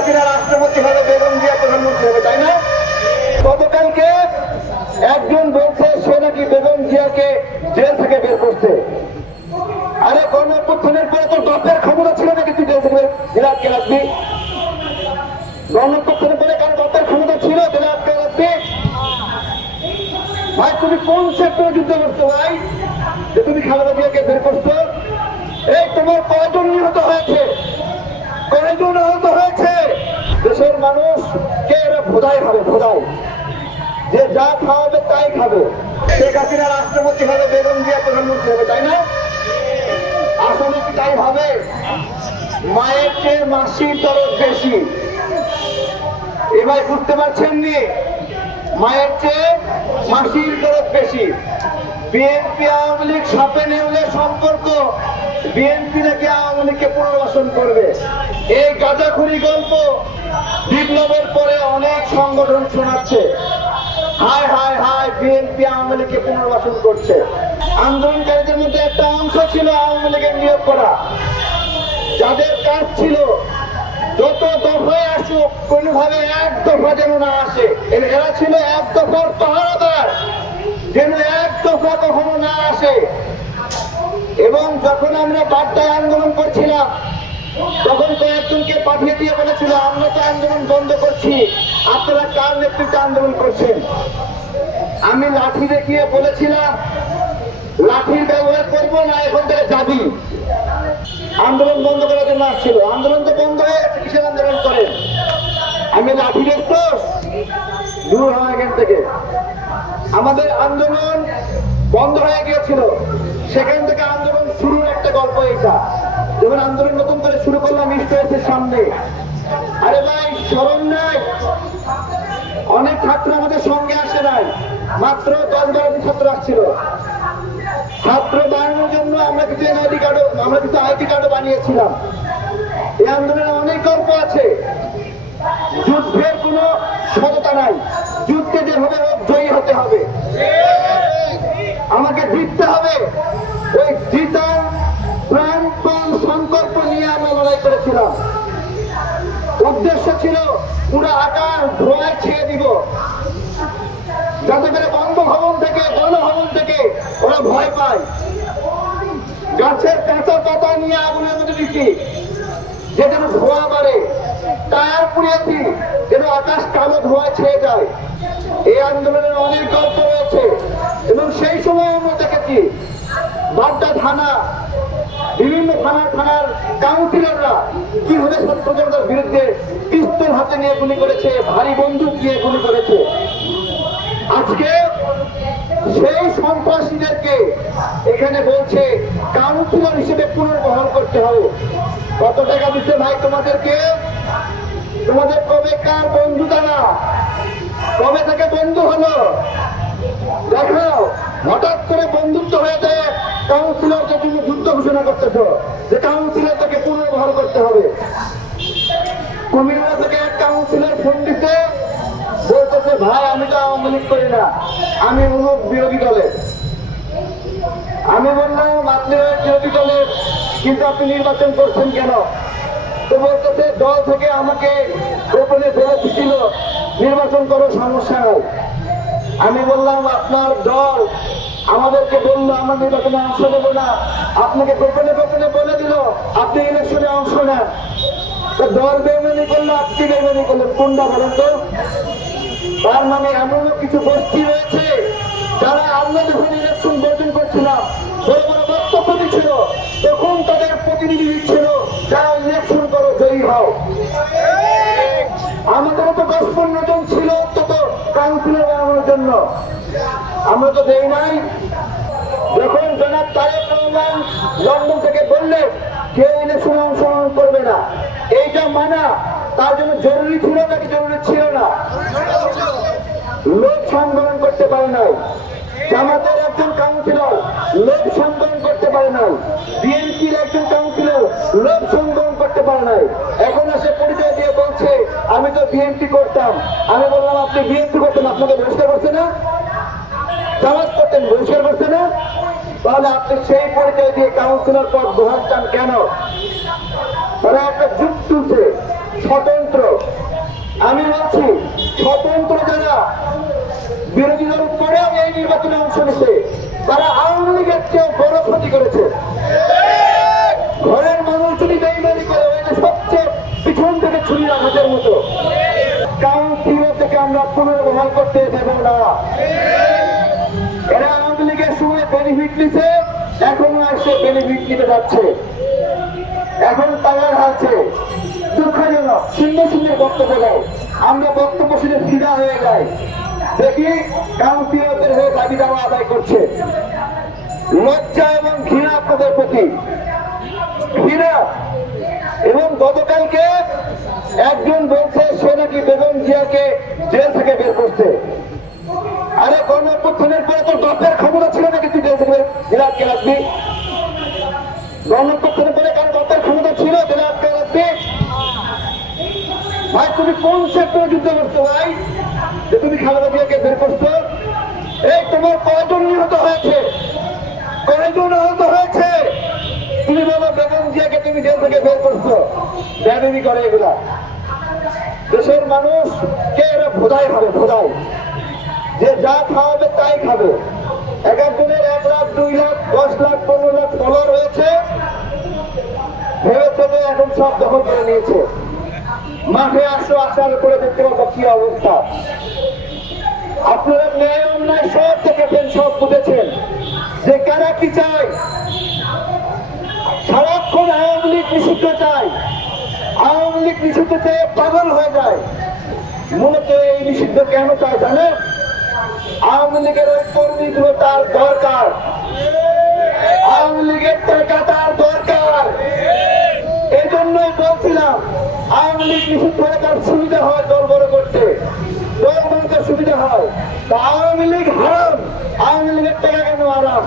হাসিনা রাষ্ট্রপতি হবে, বেগম জিয়া প্রধানমন্ত্রী হবে, তাই না? গতকালকে একজন বলছে সে নাকি বেগম জিয়াকে জেল থেকে বের করছে। আরে গণঅভ্যুত্থানের পরে তোর বাপের ক্ষমতা ছিল নাকি তুই জেল থেকে জেলে আটকে রাখবি? গণঅভ্যুত্থানের পরে কারো বাপের ক্ষমতা ছিল জেলে আটকে রাখবি? ভাই তুমি কোন সেক্টরে যুদ্ধ করছো ভাই, যে তুমি খালেদা জিয়াকে বের করছো? এই তোমার কয়জন নিহত হয়েছে, কয়জন আহত হয়েছে? দেশের মানুষ কে এরা ভোদাই হবে, ভোদাই, যে যা খাওয়াবে তাই খাবে। শেখ হাসিনা রাষ্ট্রপতি হবে, বেগম জিয়া প্রধানমন্ত্রী হবে, তাই না? আসলে কি তাই হবে? মায়ের চেয়ে মাসির দরদ বেশি। এবার বুঝতে পারছেন নি? মায়ের চেয়ে মাসির দরদ বেশি। বিএনপি আওয়ামী লীগ সাপে নেউলে সম্পর্ক, বিএনপি নাকি আওয়ামী লীগকে পুনর্বাসন করবে। এই গাঁজাখুরি গল্প বিপ্লবের পরে অনেক সংগঠন শোনাচ্ছে। হায় হায় হায়, বিএনপি আওয়ামী লীগকে পুনর্বাসন করছে। আন্দোলনকারীদের মধ্যে একটা অংশ ছিল আওয়ামী লীগের নিয়োগ করা, যাদের কাজ ছিল যত দফায় আসুক কোনোভাবে এক দফা যেন না আসে। এরা ছিল এক দফার পাহারাদার, যেন এক দফা কখনো না আসে। এবং যখন আমরা বাড্ডায় আন্দোলন করছিলাম তখন কয়েকজনকে পাঠিয়ে দিয়ে বলেছিল আমরা তো আন্দোলন বন্ধ করছি, আপনারা কার নেতৃত্বে আন্দোলন করছেন? আমি লাঠি দেখিয়ে বলেছিলাম লাঠির ব্যবহার করবো না, এখন থেকে যাবি। আন্দোলন বন্ধ করার জন্য আসছিল, আন্দোলন তো বন্ধ হয়ে গেছে, কিসের আন্দোলন করেন? আমি লাঠি দেখতো দূর হয় এখান থেকে। আমাদের আন্দোলন বন্ধ হয়ে গিয়েছিল, সেখান থেকে আন্দোলন শুরুর একটা গল্প এটা। যখন আন্দোলন নতুন করে শুরু করলাম স্টেজের সামনে, আরে ভাই স্মরণ নাই? অনেক ছাত্র আমাদের সঙ্গে আসে নাই, মাত্র 10-12 ছাত্র আসছিল। ছাত্র বাড়ানোর জন্য আমরা কিছু এনআইডি কার্ডও, আমরা কিছু আইডি কার্ডও বানিয়েছিলাম। এই আন্দোলনে অনেক গল্প আছে। যুদ্ধের কোনো সততা নাই, যুদ্ধে যেভাবে হোক জয়ী হতে হবে, আমাকে জিততে হবে। ওই জিতার প্রাণপণ সংকল্প নিয়ে আমরা লড়াই করেছিলাম। উদ্দেশ্য ছিল পুরো আকাশ ধোঁয়ায় ছেড়ে দিব, যাতে করে বঙ্গভবন থেকে, গণভবন থেকে ওরা ভয় পায়। গাছের কাঁচা পাতা নিয়ে আগুনের মধ্যে দিচ্ছি, যে যেন ধোঁয়া বাড়ে। টায়ার পুড়িয়েছি যেন আকাশ কালো ধোঁয়ায় ছেয়ে যায়। এই আন্দোলনের অনেক গল্প রয়েছে এবং সেই সময় আমরা দেখেছি বাড্ডা থানা, বিভিন্ন থানার কাউন্সিলররা কিভাবে ছাত্র জনতার বিরুদ্ধে পিস্তল হাতে নিয়ে গুলি করেছে, ভারী বন্দুক দিয়ে গুলি করেছে। আজকে সেই সন্ত্রাসীদেরকে এখানে বলছে কাউন্সিলর হিসেবে পুনর্বহাল করতে হবে। কত টাকা দিচ্ছে ভাই তোমাদেরকে? তোমাদের কবে কার বন্ধুতা না, কবে থেকে বন্ধু হলো দেখাও। হঠাৎ করে বন্ধুত্ব হয়ে যায়, কাউন্সিলরকে তুমি যুদ্ধ ঘোষণা করতেছ যে কাউন্সিলরকে পুনর্বহাল করতে হবে। কুমিল্লা থেকে এক কাউন্সিলর ফোন দিচ্ছে, বলতেছে ভাই আমি তো আওয়ামী লীগ করি না, আমি অমুক বিরোধী দলের। আমি বললাম আপনি বিরোধী দলের, কিন্তু আপনি নির্বাচন করছেন কেন? তো বলতেছে দল থেকে আমাকে গোপনে বলে দিছিল নির্বাচন করো, সমস্যা নাই। আমি বললাম আপনার দল আমাদেরকে বললো আমরা নির্বাচনে অংশ নেব না, আপনাকে গোপনে গোপনে বলে দিল আপনি ইলেকশনে অংশ নেন। তো দল বেমানি করলো, আপনি বেমানি করলেন, কোনটা বলেন তো? তার মানে এমনও কিছু গোষ্ঠী রয়েছে যারা আমরা যখন ইলেকশন বর্জন করছিলাম বড় বড় বক্তব্য দিচ্ছিল, তখন তাদের প্রতিনিধি দিচ্ছিল যারা ইলেকশন করো, জয়ী হও। আমাদের তো 10-15 জন ছিল অন্তত কাউন্সিলর বানানোর জন্য, আমরা তো দেই নাই। যখন জনাব তারেক রহমান লন্ডন থেকে বললেন কেউ ইলেকশনে অংশগ্রহণ করবে না, এইটা মানা তার জন্য জরুরি ছিল নাকি জরুরি ছিল না? লোক সংগ্রহণ করতে পারে নাই, জামাতের একজন কাউন্সিলর লোক সংগ্রহণ করতে পারে নাই, বিএনপির একজন কাউন্সিলর লোক সংগ্রহণ করতে পারে নাই। এখন এসে পরিচয় দিয়ে বলছে আমি তো বিএনপি করতাম। আমি বললাম আপনি বিএনপি করতেন, আপনাকে বহিষ্কার করছে না? জামাত করতেন, বহিষ্কার করছে না? তাহলে আপনি সেই পরিচয় দিয়ে কাউন্সিলর পদ গ্রহণ চান কেন? তারা একটা যুগ তুলছে, স্বতন্ত্র আমি বলছি স্বতন্ত্র যারা বিরোধী দল করেও এই নির্বাচনে অংশ নিচ্ছে তারা আওয়ামী লীগের চেয়ে বড় ক্ষতি করেছে। ঘরের মানুষ যদি বেইমানি করে ওইটা সবচেয়ে পিছন থেকে ছুরি আঘাতের মতো। কাউন্সিলর থেকে আমরা পুনর্বহাল করতে দেব না। এরা আওয়ামী লীগের সময় বেনিফিট নিছে, এখনো আসছে বেনিফিট নিতে যাচ্ছে, এখন টায়ার হারছে। দুঃখজনক শূন্য শূন্যের বক্তব্য দেয়, আমরা বক্তব্য শুনে ফিদা হয়ে যাই, দেখি কাউন্সিলরদের হয়ে দাবি দাওয়া আদায় করছে। লজ্জা এবং ঘৃণা আপনাদের প্রতি, ঘৃণা। এবং গতকালকে একজন বলছে সে নাকি বেগম জিয়াকে জেল থেকে বের করছে। আরে গণঅভ্যুত্থানের পরে তোর বাপের ক্ষমতা ছিল নাকি তুই জেল থেকে জেলে আটকে রাখবি? গণঅভ্যুত্থানের পরে কারো বাপের ক্ষমতা ছিল জেলে আটকে রাখবি? ভাই তুমি কোন সেক্টরে যুদ্ধ করছো ভাই যে তুমি খালেদা জিয়াকে বের করছো? এই তোমার কয়জন নিহত হয়েছে, কয়জন আহত হয়েছে? তুমি বলো বেগম জিয়াকে তুমি জেল থেকে বের করছো? ব্যাধি করে এগুলা। দেশের মানুষ কে এরা ভোদাই হবে, ভোদাই, যে যা খাওয়াবে তাই খাবে। এক একজনের 1 লাখ 2 লাখ 10 লাখ 15 লাখ ফলোয়ার হয়েছে, ভেবেছে যে এখন সব দখল করে নিয়েছে। মাঠে আসো, আসার করে দেখতে পাবো কি অবস্থা। আপনারা ন্যায় অন্যায় সব দেখেছেন, সব বুঝেছেন যে কারা কি চায়। সারাক্ষণ আওয়ামী লীগ নিষিদ্ধ চায়, আওয়ামী লীগ নিষিদ্ধ চেয়ে পাগল হয়ে যায়। মূলত এই নিষিদ্ধ কেন চায় জানেন? আওয়ামী লীগের ওই কর্মীগুলো তার দরকার, আওয়ামী লীগের টাকা তার দরকার। এই জন্যই বলছিলাম আওয়ামী লীগ নিষিদ্ধ হয়ে তার সুবিধা হয় দল বড় করতে, দল বড় সুবিধা হয়। তা আওয়ামী লীগ হারাম, আওয়ামী লীগের টাকা কেন হারাম?